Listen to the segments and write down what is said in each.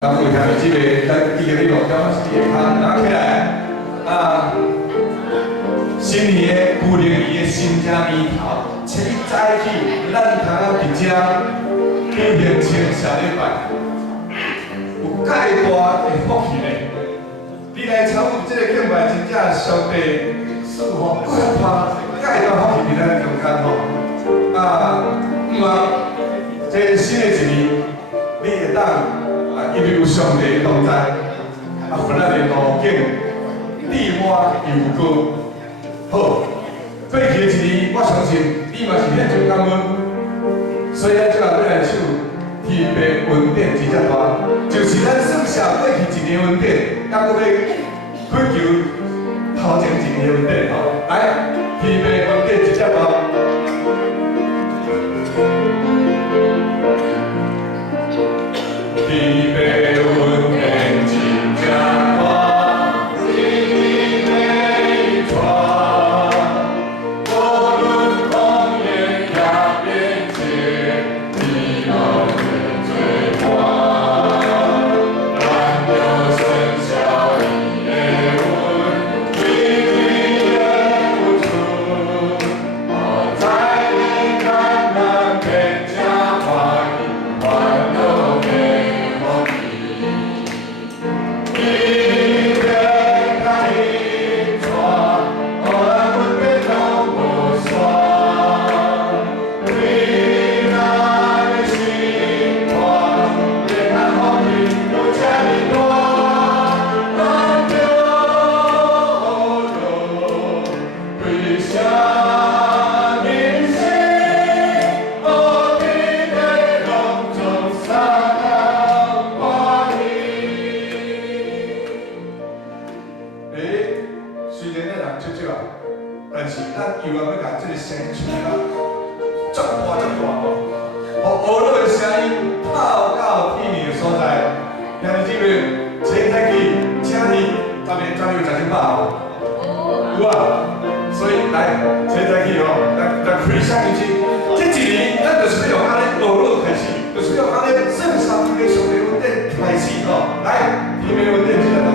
咱为下面这个，咱记得你录音嘛是下骹拿起来啊！新年的旧历年的新正年头，请早起，咱通啊伫遮举行清小礼拜，有介大的福气呢。你来参与这个敬拜，真正上帝赐福各方介大福气伫咱中间吼。啊，这新的一年，你会当。 因为有上帝的同在，互咱的路径绿花又高。好，过去的一年，我相信你嘛是很种感恩，所以咱即下要来唱天父恩典真正大，就是咱算下过去一年恩典，还佫要恳求头前一年恩典吼。来，天父恩典真正大。 天父恩典真正大，天地传，无论旷野也边界，你若愿最宽，但有生效你的恩，你也不出，我在你看南边家欢喜，欢乐美。 但是咱犹原要甲这个声音唱啊，足大吼，互学落的声音透到天面的所在。今日这个前早起，请你昨年有食一饱有啊，所以来前早起哦，来开声音先。这一年咱就是要用安尼学落开始，就是要安尼正常的上帝恩典开始哦。来，天父恩典真正大。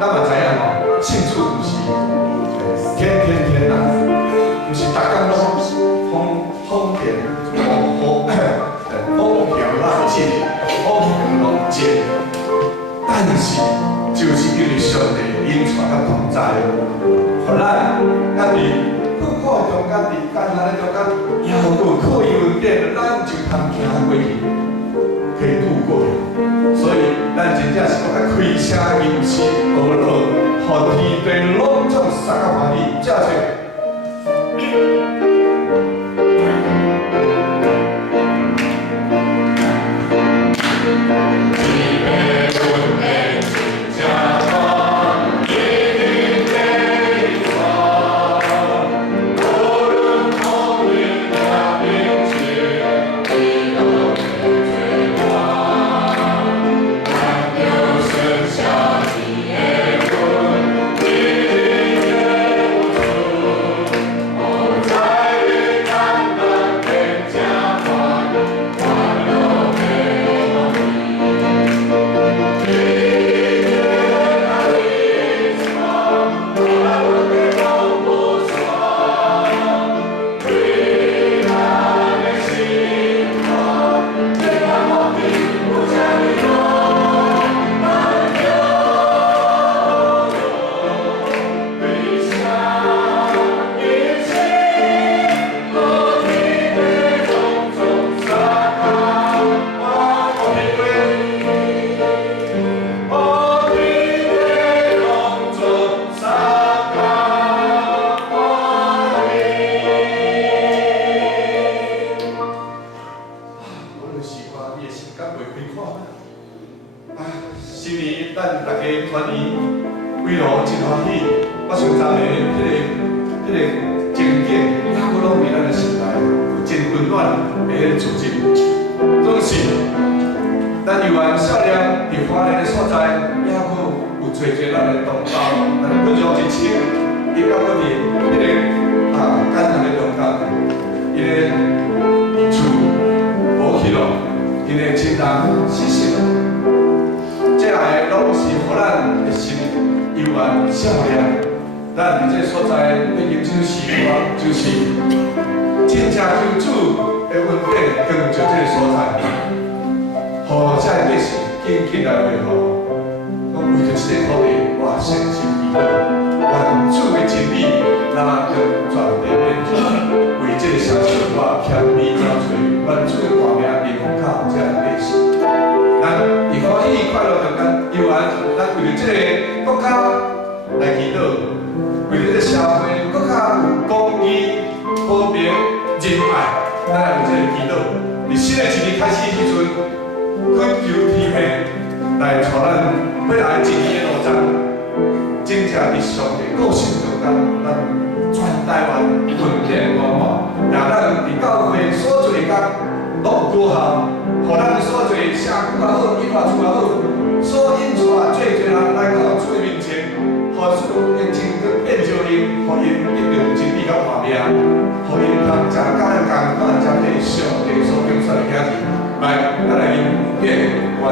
咱嘛知影吼，庆祝毋是天天来，毋是逐工拢风平浪静，风平浪静。但是就是因为上帝恩宠甲同在，互咱伫苦中间，伫艰难的中间，也有靠伊恩典，咱就通行过去，可以度过。 所以，咱真正是要开声吟诗学落，互天地拢总三个欢喜，正是。 生效你的恩，你的新年咱大家团圆，围炉真欢喜。我想昨日迄个情景，还佫拢伫咱的心内，有真温暖的迄个处境。总是，咱幼儿少年伫华人的所在，也佫有找着咱的同胞，咱不如一清，伊到佫伫迄个简单的中间，伊个厝无去咯，因为亲人死死了。这下拢是互咱的心幼儿少年，咱这所在要研究时光，就是真正救主的恩典跟着这个所在，互这个历史紧紧来维护。我为着这个土地，我诚心祈祷，愿主的真理拿着全地变出，为这个城市我谦卑交瘁，愿主的大名荣靠这个历史。咱以欢喜快乐中间，幼儿，咱为着这个国家来祈祷，为着这个社会更加有公义、和平、仁爱，咱来为这个祈祷。伫新的一年开始时阵，恳求天父来带咱要来一年的路程，真正伫上帝个性中间，咱全台湾稳定安稳，让咱伫教会所做的工拢有果效。互咱所做社区也好，计划厝也好，所引出最侪人来到主的面前，互主用真光变照因，互因得到真理甲活命，互因通食感恩共款，才配上帝所拣选的囝儿。来，咱来念念完。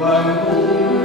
万物。